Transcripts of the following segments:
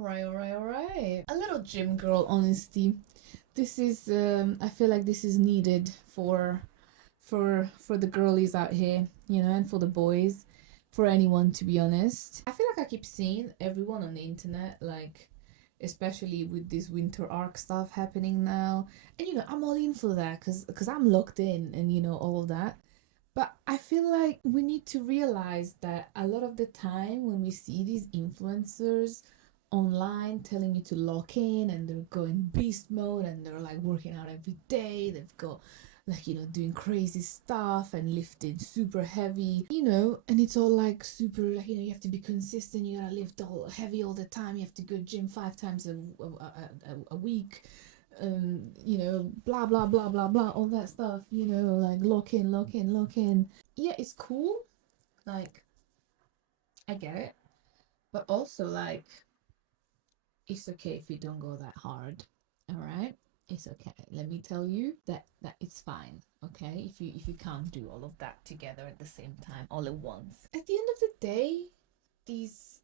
All right. A little gym girl honesty. This is I feel like this is needed for the girlies out here, and for the boys, for anyone to be honest. I feel like I keep seeing everyone on the internet, like especially with this winter arc stuff happening now. And I'm all in for that cuz I'm locked in and all of that. But I feel like we need to realize that a lot of the time when we see these influencers online telling you to lock in and they're going beast mode and they're like working out every day, they've got like, doing crazy stuff and lifting super heavy, and it's all like super, like, you have to be consistent, you gotta lift all heavy all the time, you have to go gym 5 times a week, blah blah blah blah blah, all that stuff, like lock in, lock in, lock in. Yeah, it's cool. Like, I get it, but also like, it's okay if you don't go that hard. All right, it's okay. Let me tell you that it's fine. Okay, if you can't do all of that together at the same time, all at once. At the end of the day, these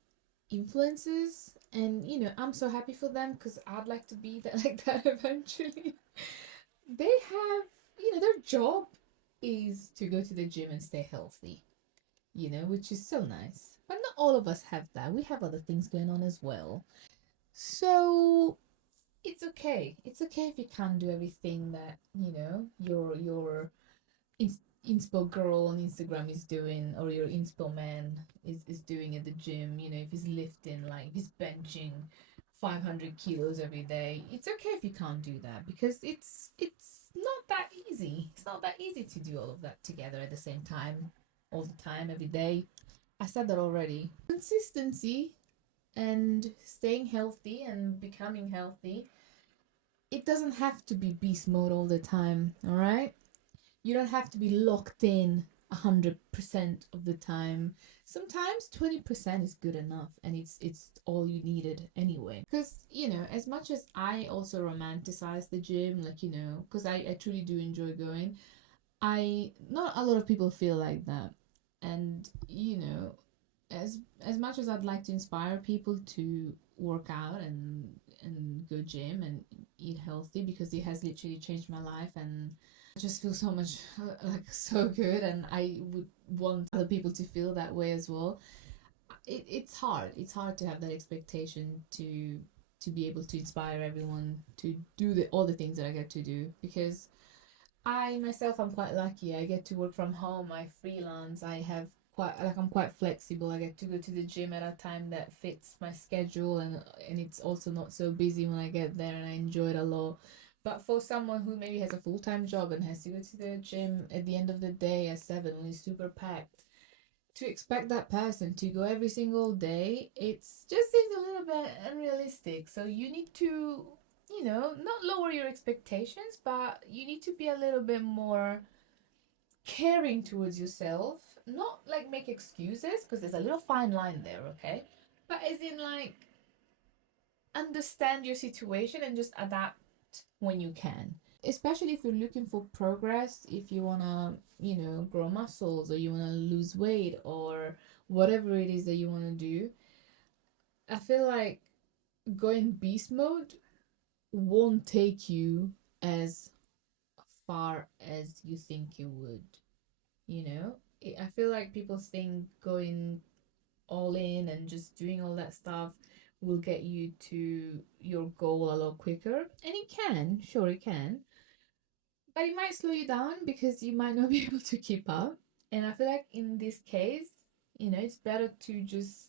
influences, and I'm so happy for them because I'd like to be that like that eventually. They have, their job is to go to the gym and stay healthy, which is so nice. But not all of us have that. We have other things going on as well. So it's okay. It's okay if you can't do everything that, your inspo girl on Instagram is doing, or your inspo man is doing at the gym. If he's lifting, like if he's benching 500 kilos every day, it's okay if you can't do that because it's not that easy. It's not that easy to do all of that together at the same time, all the time, every day. I said that already. Consistency and staying healthy and becoming healthy, it doesn't have to be beast mode all the time, all right? You don't have to be locked in 100% of the time. Sometimes 20% is good enough, and it's all you needed anyway. Because, as much as I also romanticize the gym, like, because I truly do enjoy going, I not a lot of people feel like that. And, as much as I'd like to inspire people to work out and go gym and eat healthy because it has literally changed my life, and I just feel so much like so good, and I would want other people to feel that way as well. It's hard. It's hard to have that expectation to be able to inspire everyone to do all the things that I get to do, because I myself, I'm quite lucky. I get to work from home. I freelance. I'm quite flexible. I get to go to the gym at a time that fits my schedule, and it's also not so busy when I get there, and I enjoy it a lot. But for someone who maybe has a full-time job and has to go to the gym at the end of the day at 7 when it's super packed, to expect that person to go every single day, it's just seems a little bit unrealistic. So you need to, not lower your expectations, but you need to be a little bit more caring towards yourself. Not like make excuses, because there's a little fine line there, okay? But as in, like, understand your situation and just adapt when you can. Especially if you're looking for progress, if you want to, grow muscles, or you want to lose weight, or whatever it is that you want to do. I feel like going beast mode won't take you as far as you think it would, I feel like people think going all in and just doing all that stuff will get you to your goal a lot quicker. And it can, sure it can. But it might slow you down because you might not be able to keep up. And I feel like in this case, it's better to just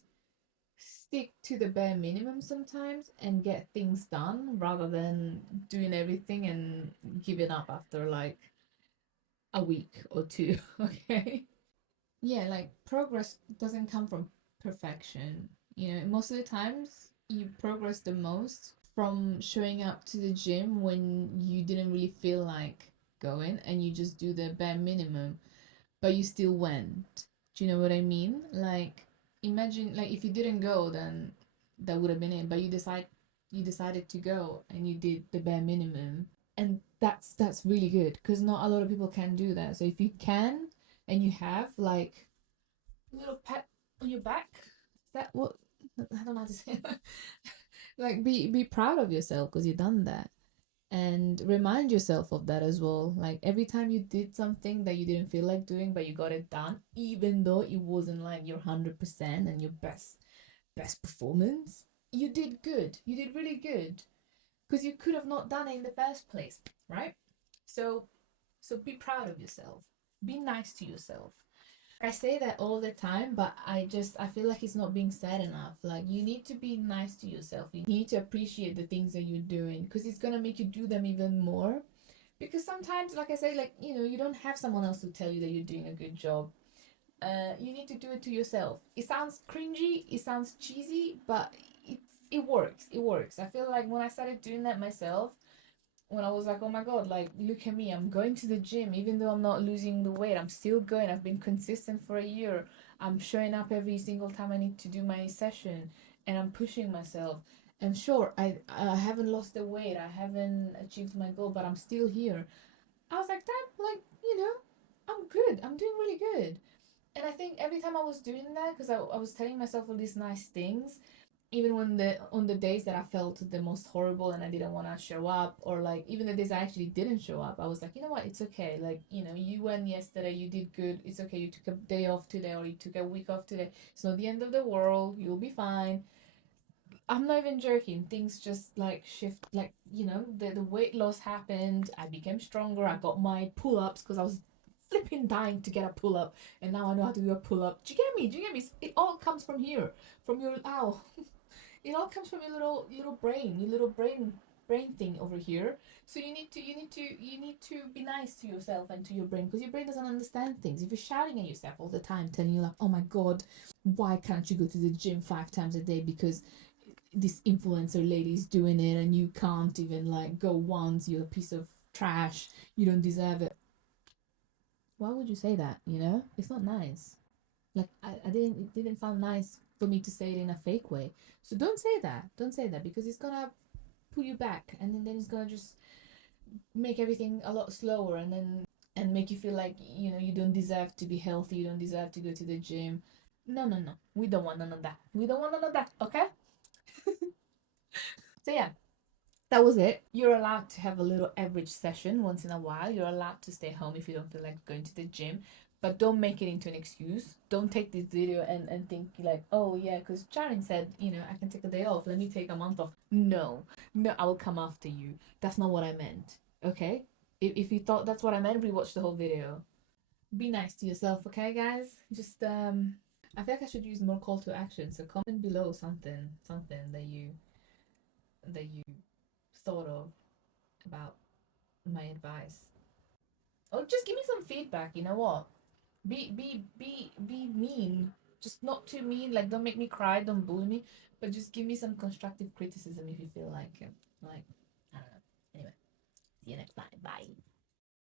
stick to the bare minimum sometimes and get things done rather than doing everything and giving up after like a week or two, okay? Yeah, like progress doesn't come from perfection. Most of the times you progress the most from showing up to the gym when you didn't really feel like going and you just do the bare minimum, but you still went. Do you know what I mean? Like, imagine like if you didn't go, then that would have been it. But you decided to go and you did the bare minimum, and that's really good because not a lot of people can do that. So if you can, and you have like a little pat on your back, is that what, I don't know how to say that. Like be proud of yourself because you've done that. And remind yourself of that as well. Like every time you did something that you didn't feel like doing, but you got it done, even though it wasn't like your 100% and your best performance, you did good. You did really good because you could have not done it in the first place, right? So be proud of yourself. Be nice to yourself. I say that all the time, but I feel like it's not being said enough. Like you need to be nice to yourself. You need to appreciate the things that you're doing because it's gonna make you do them even more. Because sometimes, like I say, like you don't have someone else to tell you that you're doing a good job. You need to do it to yourself. It sounds cringy, it sounds cheesy, but it works. It works. I feel like when I started doing that myself, when I was like, oh my god, like look at me, I'm going to the gym, even though I'm not losing the weight, I'm still going. I've been consistent for a year. I'm showing up every single time I need to do my session, and I'm pushing myself. And sure, I haven't lost the weight, I haven't achieved my goal, but I'm still here. I was like, that, like, I'm good. I'm doing really good. And I think every time I was doing that, because I was telling myself all these nice things, even when the on the days that I felt the most horrible and I didn't want to show up, or like even the days I actually didn't show up, I was like, you know what, it's okay. Like, you went yesterday, you did good. It's okay. You took a day off today, or you took a week off today. It's not the end of the world. You'll be fine. I'm not even joking. Things just like shift. Like, the weight loss happened. I became stronger. I got my pull ups because I was flipping dying to get a pull up, and now I know how to do a pull up. Do you get me? Do you get me? It all comes from here, from your ow. It all comes from your little brain thing over here. So you need to be nice to yourself and to your brain, because your brain doesn't understand things. If you're shouting at yourself all the time, telling you like, oh my god, why can't you go to the gym 5 times a day because this influencer lady's doing it and you can't even like go once, you're a piece of trash, you don't deserve it. Why would you say that? It's not nice. Like I didn't it didn't sound nice for me to say it in a fake way. So don't say that. Don't say that, because it's gonna pull you back, and then it's gonna just make everything a lot slower, and make you feel like you don't deserve to be healthy, you don't deserve to go to the gym. No, no, no. We don't want none of that. We don't want none of that, okay? So yeah, that was it. You're allowed to have a little average session once in a while. You're allowed to stay home if you don't feel like going to the gym. But don't make it into an excuse. Don't take this video and think like, oh yeah, because Sharon said, I can take a day off. Let me take a month off. No, no, I will come after you. That's not what I meant. Okay? If you thought that's what I meant, rewatch the whole video. Be nice to yourself, okay, guys? Just I feel like I should use more call to action. So comment below something that you thought of about my advice, or just give me some feedback. You know what, be mean, just not too mean. Like, don't make me cry, don't bully me, but just give me some constructive criticism if you feel like it. Like, I don't know. Anyway, see you next time. Bye.